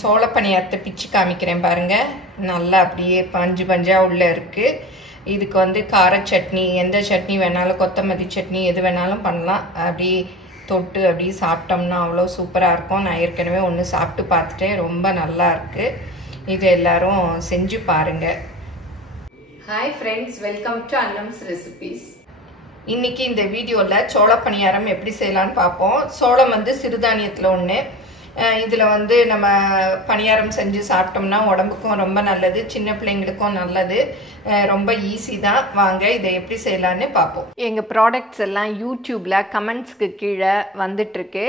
சோள பணியாரத்தை பிச்சு காமிக்கிறேன் பாருங்க. நல்லா அப்படியே பஞ்சு பஞ்சா உள்ள இருக்கு. இதுக்கு வந்து கார சட்னி, எந்த சட்னி வேணாலும், கொத்தமல்லி சட்னி எது வேணாலும் பண்ணலாம். அப்படி தொட்டு அப்படி சாப்பிட்டோம்னா அவ்வளோ சூப்பராக இருக்கும். நான் ஏற்கனவே ஒன்று சாப்பிட்டு பார்த்துட்டேன், ரொம்ப நல்லா இருக்கு. இது எல்லாரும் செஞ்சு பாருங்க. Hi friends, welcome to Annam's recipes. இன்னைக்கு இந்த வீடியோவில் சோள பணியாரம் எப்படி செய்யலான்னு பார்ப்போம். சோளம் வந்து சிறுதானியத்தில் ஒன்று. இதில் வந்து நம்ம பணியாரம் செஞ்சு சாப்பிட்டோம்னா உடம்புக்கும் ரொம்ப நல்லது, சின்ன பிள்ளைங்களுக்கும் நல்லது. ரொம்ப ஈஸி தான். வாங்க இதை எப்படி செய்யலான்னு பார்ப்போம். எங்கள் ப்ராடக்ட்ஸ் எல்லாம் யூடியூப்பில் கமெண்ட்ஸ்க்கு கீழே வந்துட்டுருக்கு.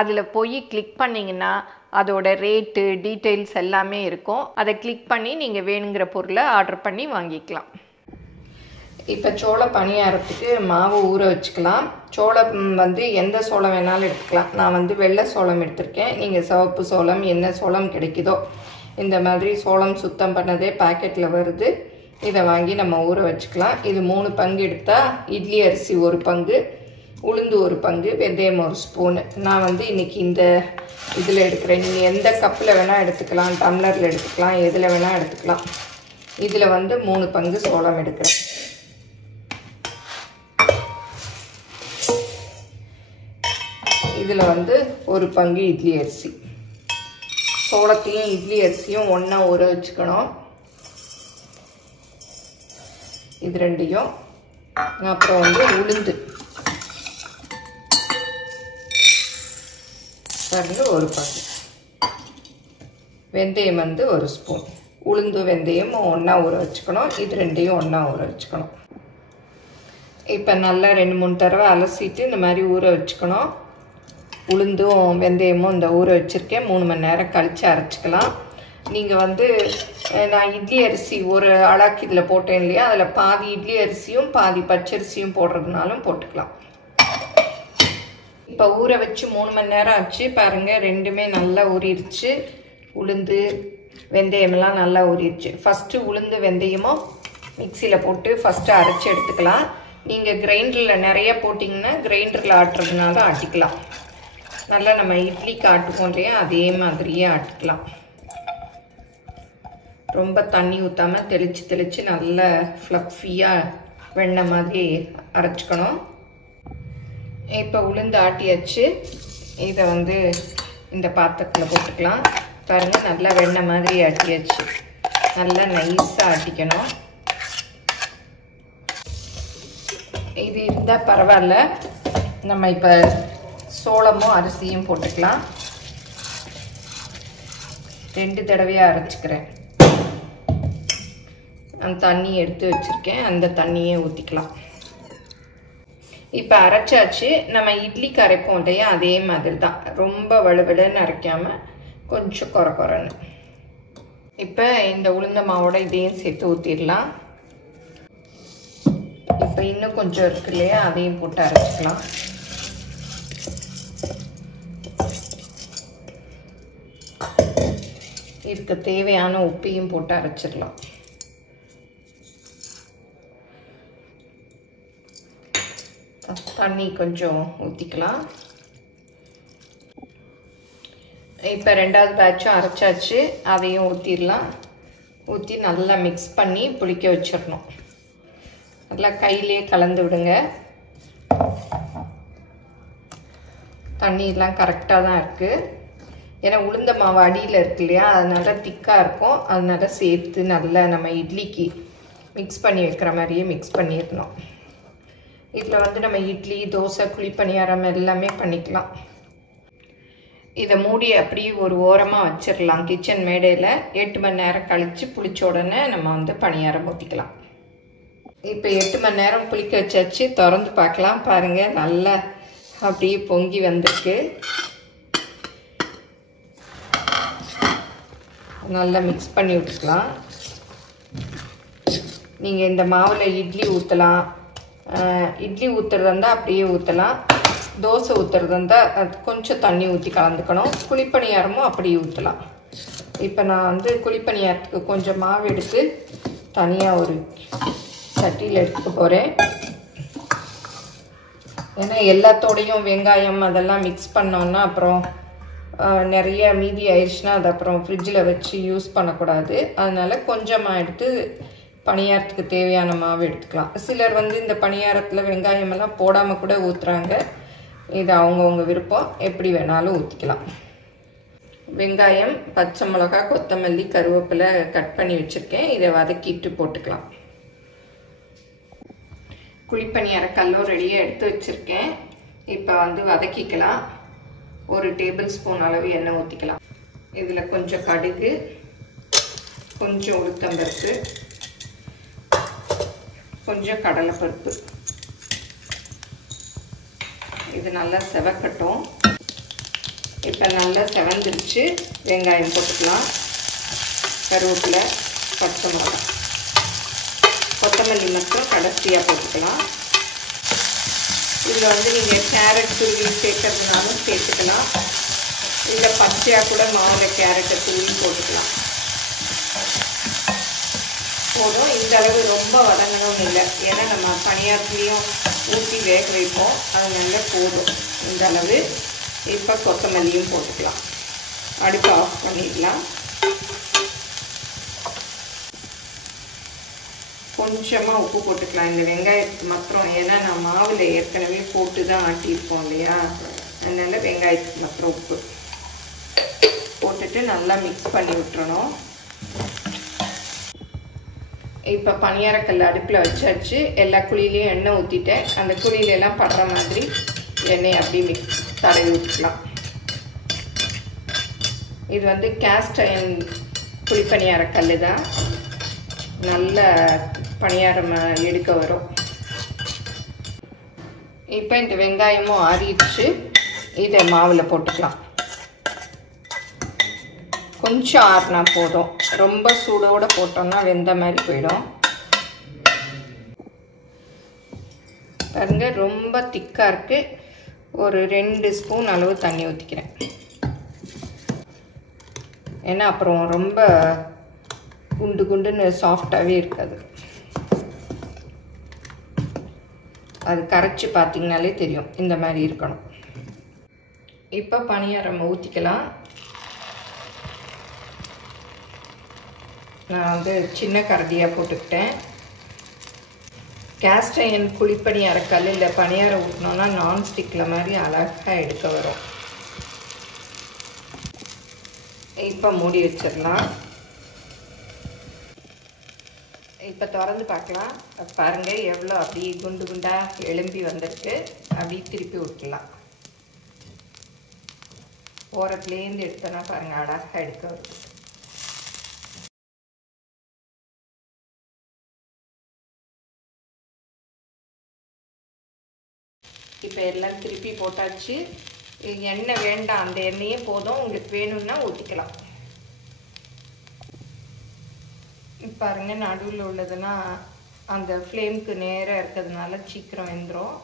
அதில் போய் கிளிக் பண்ணிங்கன்னா அதோட ரேட்டு டீட்டெயில்ஸ் எல்லாமே இருக்கும். அதை கிளிக் பண்ணி நீங்கள் வேணுங்கிற பொருளை ஆர்டர் பண்ணி வாங்கிக்கலாம். இப்போ சோள பணியாரத்துக்கு மாவு ஊற வச்சுக்கலாம். சோளம் வந்து எந்த சோளம் வேணாலும் எடுத்துக்கலாம். நான் வந்து வெள்ளை சோளம் எடுத்திருக்கேன். நீங்கள் சிவப்பு சோளம், என்ன சோளம் கிடைக்குதோ இந்த மாதிரி சோளம் சுத்தம் பண்ணதே பாக்கெட்டில் வருது. இதை வாங்கி நம்ம ஊற வச்சுக்கலாம். இது 3 பங்கு எடுத்தால் இட்லி அரிசி 1 பங்கு, உளுந்து 1 பங்கு, வெந்தயம் 1 ஸ்பூனு. நான் வந்து இன்னைக்கு இந்த இதில் எடுக்கிறேன். நீங்கள் எந்த கப்பில் வேணால் எடுத்துக்கலாம், டம்ளரில் எடுத்துக்கலாம், எதில் வேணால் எடுத்துக்கலாம். இதில் வந்து 3 பங்கு சோளம் எடுக்கிறேன். இதில் வந்து 1 பங்கு இட்லி அரிசி. சோளத்தையும் இட்லி அரிசியும் ஒன்றா ஊற வச்சுக்கணும். இது ரெண்டையும். அப்புறம் வந்து உளுந்து வந்து 1 பங்கு, வெந்தயம் வந்து 1 ஸ்பூன். உளுந்து வெந்தயம் ஒன்றா ஊற வச்சுக்கணும். இது ரெண்டையும் ஒன்றா ஊற வச்சுக்கணும். இப்போ நல்லா 2-3 தடவை அலசிட்டு இந்த மாதிரி ஊற வச்சுக்கணும். உளுந்தும் வெந்தயமும் இந்த ஊற வச்சுருக்கேன். 3 மணி நேரம் கழித்து அரைச்சிக்கலாம். நீங்கள் வந்து நான் இட்லி அரிசி ஒரு அளாக்கு இதில் போட்டேன் இல்லையா, அதில் பாதி இட்லி அரிசியும் பாதி பச்சரிசியும் போடுறதுனாலும் போட்டுக்கலாம். இப்போ ஊற வச்சு 3 மணி நேரம் ஆச்சு. பாருங்கள், ரெண்டுமே நல்லா ஊறிடுச்சு. உளுந்து வெந்தயமெல்லாம் நல்லா ஊறிடுச்சு. ஃபஸ்ட்டு உளுந்து வெந்தயமும் மிக்சியில் போட்டு ஃபஸ்ட்டு அரைச்சி எடுத்துக்கலாம். நீங்கள் கிரைண்டரில் நிறைய போட்டிங்கன்னா கிரைண்டரில் ஆட்டுறதுனால ஆட்டிக்கலாம். நல்லா நம்ம இட்லிக்கு ஆட்டுவோம் இல்லையா, அதே மாதிரியே ஆட்டிக்கலாம். ரொம்ப தண்ணி ஊற்றாமல் தெளித்து தெளித்து நல்லா ஃப்ளஃபியாக வெண்ணெய் மாதிரி அரைச்சிக்கணும். இப்போ உளுந்து ஆட்டியாச்சு. இதை வந்து இந்த பாத்திரத்தில் போட்டுக்கலாம். பாருங்கள், நல்லா வெண்ணெய் மாதிரி ஆட்டியாச்சு. நல்லா நைஸாக ஆட்டிக்கணும். இது இருந்தால் பரவாயில்ல. நம்ம இப்போ சோளமும் அரிசியும் போட்டுக்கலாம். 2 தடவையாக அரைச்சிக்கிறேன். அந்த தண்ணி எடுத்து வச்சுருக்கேன், அந்த தண்ணியே ஊற்றிக்கலாம். இப்போ அரைச்சாச்சு. நம்ம இட்லிக்கு அரைப்போம் இல்லையா, அதே மாதிரி தான். ரொம்ப வலுவலுன்னு அரைக்காமல் கொஞ்சம் குறை குறைன்னு. இப்போ இந்த உளுந்த மாவோட இதையும் சேர்த்து ஊற்றிடலாம். இப்போ இன்னும் கொஞ்சம் இருக்கு இல்லையா, அதையும் போட்டு அரைச்சிக்கலாம். இதுக்கு தேவையான உப்பையும் போட்டு அரைச்சிடலாம். தண்ணி கொஞ்சம் ஊற்றிக்கலாம். இப்போ 2வது பேட்சும் அரைச்சாச்சு. அதையும் ஊற்றிடலாம். ஊற்றி நல்லா மிக்ஸ் பண்ணி புளிக்க வச்சிடணும். நல்லா கையிலே கலந்து விடுங்க. தண்ணியெல்லாம் கரெக்டாக தான் இருக்குது. ஏன்னா உளுந்த மாவு அடியில் இருக்கு இல்லையா, அதனால திக்காக இருக்கும். அதனால சேர்த்து நல்லா நம்ம இட்லிக்கு மிக்ஸ் பண்ணி வைக்கிற மாதிரியே மிக்ஸ் பண்ணிடணும். இதில் வந்து நம்ம இட்லி, தோசை, குழிப்பணியாரம் எல்லாமே பண்ணிக்கலாம். இதை மூடி அப்படி ஒரு ஓரமாக வச்சிடலாம் கிச்சன் மேடையில். 8 மணி நேரம் கழித்து புளிச்ச உடனே நம்ம வந்து பணியாரம் ஊற்றிக்கலாம். இப்போ 8 மணி நேரம் புளிக்க வச்சாச்சு. திறந்து பார்க்கலாம். பாருங்கள், நல்லா அப்படியே பொங்கி வந்திருக்கு. நல்லா மிக்ஸ் பண்ணி விட்டுக்கலாம். நீங்கள் இந்த மாவில் இட்லி ஊற்றலாம். இட்லி ஊற்றுறதா இருந்தால் அப்படியே ஊற்றலாம். தோசை ஊற்றுறதா இருந்தால் கொஞ்சம் தண்ணி ஊற்றி கலந்துக்கணும். குழிப்பணியாரமும் அப்படியே ஊற்றலாம். இப்போ நான் வந்து குழிப்பணியாரத்துக்கு கொஞ்சம் மாவு எடுத்து தனியாக ஒரு சட்டியில் எடுத்துக்க போகிறேன். ஏன்னா எல்லாத்தோடையும் வெங்காயம் அதெல்லாம் மிக்ஸ் பண்ணோன்னா அப்புறம் நிறைய மீதி ஆயிடுச்சுன்னா அது அப்புறம் ஃப்ரிட்ஜில் வச்சு யூஸ் பண்ணக்கூடாது. அதனால கொஞ்சமாக எடுத்து பணியாரத்துக்கு தேவையான மாவு எடுத்துக்கலாம். சிலர் வந்து இந்த பணியாரத்தில் வெங்காயம் எல்லாம் போடாமல் கூட ஊற்றுறாங்க. இது அவங்கவுங்க விருப்பம், எப்படி வேணாலும் ஊற்றிக்கலாம். வெங்காயம், பச்சை மிளகா, கொத்தமல்லி, கருவேப்பிலை கட் பண்ணி வச்சுருக்கேன். இதை வதக்கிட்டு போட்டுக்கலாம். குழிப்பணியார கல்லும் ரெடியாக எடுத்து வச்சுருக்கேன். இப்போ வந்து வதக்கிக்கலாம். 1 டேபிள் ஸ்பூன் அளவு எண்ணெய் ஊற்றிக்கலாம். இதில் கொஞ்சம் கடுகு, கொஞ்சம் உளுத்தம்பருப்பு, கொஞ்சம் கடலைப்பருப்பு. இது நல்லா செவக்கட்டும். இப்போ நல்லா செவந்துருச்சு. வெங்காயம் போட்டுக்கலாம், கருவேப்பிலை, பச்சை மிளகா, கொத்தமல்லி மட்டும் கடைசியாக போட்டுக்கலாம். இதில் வந்து நீங்கள் கேரட் துருவி சேர்க்கறதுனாலும் சேர்த்துக்கலாம், இல்லை பச்சையாக கூட மாவில் கேரட்டை துருவி போட்டுக்கலாம். போதும். இந்த அளவு ரொம்ப வதங்கணும் இல்லை, ஏன்னா நம்ம பணியாரத்துலேயும் ஊற்றி வேக வைப்போம், அதனால போதும் இந்த அளவு. இப்போ கொத்தமல்லியும் போட்டுக்கலாம். அடுப்பு ஆஃப் பண்ணிடலாம். கொஞ்சமாக உப்பு போட்டுக்கலாம் இந்த வெங்காயத்துக்கு மாத்திரம், ஏன்னா நான் மாவில் ஏற்கனவே போட்டு தான் ஆட்டியிருப்போம் இல்லையா, அதனால வெங்காயத்துக்கு மாத்திரம் உப்பு போட்டுட்டு நல்லா மிக்ஸ் பண்ணி விட்டுறணும். இப்போ பணியாரக்கல் அடுப்பில் வச்சாச்சு. எல்லா குழியிலையும் எண்ணெய் ஊற்றிட்டேன். அந்த குழியிலெல்லாம் படுற மாதிரி எண்ணெய் அப்படியே தடவி விட்டுக்கலாம். இது வந்து கேஸ்ட் அயர்ன் குழிப்பணியாரக்கல் தான், நல்ல பணியாரம் எடுக்க வரும். இப்போ இந்த வெங்காயமும் ஆறிடுச்சு. இதை மாவில் போட்டுக்கலாம். கொஞ்சம் ஆறுனா போதும், ரொம்ப சூடோடு போட்டோம்னா வெந்த மாதிரி போயிடும். பாருங்க, ரொம்ப திக்காக இருக்கு. ஒரு 2 ஸ்பூன் அளவு தண்ணி ஊற்றிக்கிறேன். ஏன்னா அப்புறம் ரொம்ப குண்டு குண்டுன்னு சாஃப்டாகவே இருக்காது. அது கரைச்சி பார்த்தீங்கனாலே தெரியும், இந்த மாதிரி இருக்கணும். இப்போ பணியாரம் ஊற்றிக்கலாம். நான் வந்து சின்ன கரண்டியாக போட்டுக்கிட்டேன். கேஸ்ட் அயர்ன் குழிப்பணியார கல்லில் பணியாரம் ஊற்றினோன்னா நான்ஸ்டிக்கில் மாதிரி அழகாக எடுக்க வரும். இப்போ மூடி வச்சிடலாம். இப்போ திறந்து பார்க்கலாம். பாருங்கள் எவ்வளோ அப்படியே குண்டு குண்டாக எழும்பி வந்திருக்கு. அப்படியே திருப்பி விட்டுலாம். ஓரத்துலேருந்து எடுத்தோன்னா பாருங்கள் அழகாக எடுக்க வரும். இப்போ எல்லாம் திருப்பி போட்டாச்சு. எண்ணெய் வேண்டாம், அந்த எண்ணெயே போதும். உங்களுக்கு வேணும்னா ஊற்றிக்கலாம். பாருங்க, நடுவில் உள்ளதுன்னா அந்த ஃப்ளேமுக்கு நேராக இருக்கிறதுனால சீக்கிரம் வெந்துடும்.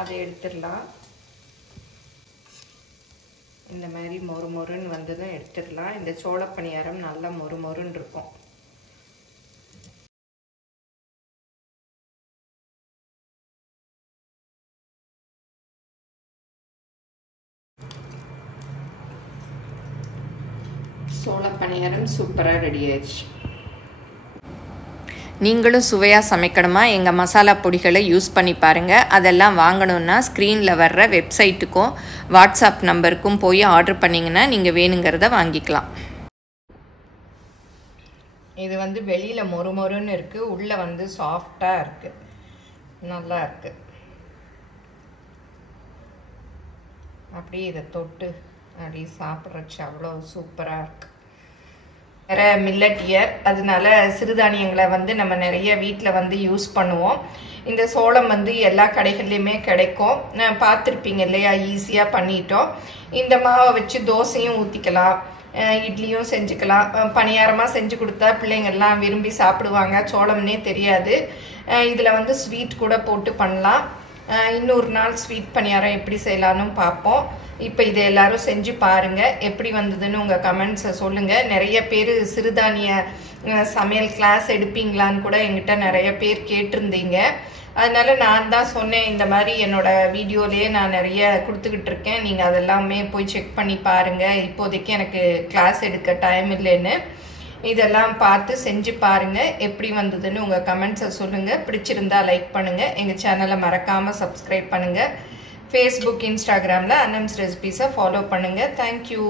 அதை எடுத்துடலாம். இந்த மாதிரி மொறு மொறுன்னு வந்ததும் எடுத்துடலாம். இந்த சோள பணியாரம் நல்லா மொறு மொறுன்னு இருக்கும். சோள பணியாரம் சூப்பராக ரெடி ஆயிடுச்சு. நீங்களும் சுவையாக சமைக்கணுமா? எங்கள் மசாலா பொடிகளை யூஸ் பண்ணி பாருங்கள். அதெல்லாம் வாங்கணுன்னா ஸ்க்ரீனில் வர்ற வெப்சைட்டுக்கும் வாட்ஸ்அப் நம்பருக்கும் போய் ஆர்டர் பண்ணிங்கன்னா நீங்கள் வேணுங்கிறத வாங்கிக்கலாம். இது வந்து வெளியில் மொறு மொறுன்னு இருக்குது, உள்ளே வந்து சாஃப்டாக இருக்குது, நல்லா இருக்குது. அப்படியே இதை தொட்டு அப்படியே சாப்பிட்றச்சு அவ்வளோ சூப்பராக இருக்குது. வேறு மில்லட் இயர், அதனால சிறுதானியங்களை வந்து நம்ம நிறைய வீட்டில் வந்து யூஸ் பண்ணுவோம். இந்த சோளம் வந்து எல்லா கடைகள்லையுமே கிடைக்கும், பார்த்துருப்பீங்க இல்லையா, ஈஸியாக பண்ணிட்டோம். இந்த மாவை வச்சு தோசையும் ஊற்றிக்கலாம், இட்லியும் செஞ்சுக்கலாம். பணியாரமாக செஞ்சு கொடுத்தா பிள்ளைங்கள்லாம் விரும்பி சாப்பிடுவாங்க, சோளம்னே தெரியாது. இதில் வந்து ஸ்வீட் கூட போட்டு பண்ணலாம். இன்னொரு நாள் ஸ்வீட் பணியாரம் எப்படி செய்யலான்னு பார்ப்போம். இப்போ இதை எல்லாரும் செஞ்சு பாருங்கள், எப்படி வந்ததுன்னு உங்கள் கமெண்ட்ஸை சொல்லுங்கள். நிறைய பேர் சிறுதானிய சமையல் கிளாஸ் எடுப்பீங்களான்னு கூட எங்கிட்ட நிறைய பேர் கேட்டிருந்தீங்க. அதனால நான் தான் சொன்னேன், இந்த மாதிரி என்னோட வீடியோலேயே நான் நிறைய கொடுத்துக்கிட்டு இருக்கேன், நீங்கள் அதெல்லாமே போய் செக் பண்ணி பாருங்கள், இப்போதைக்கு எனக்கு கிளாஸ் எடுக்க டைம் இல்லைன்னு. இதெல்லாம் பார்த்து செஞ்சு பாருங்கள், எப்படி வந்ததுன்னு உங்கள் கமெண்ட்ஸை சொல்லுங்கள். பிடிச்சிருந்தா லைக் பண்ணுங்கள், எங்கள் சேனலை மறக்காமல் சப்ஸ்கிரைப் பண்ணுங்கள். ஃபேஸ்புக், இன்ஸ்டாகிராமில் அன்னம்ஸ் ரெசிபீஸை ஃபாலோ பண்ணுங்கள். தேங்க்யூ.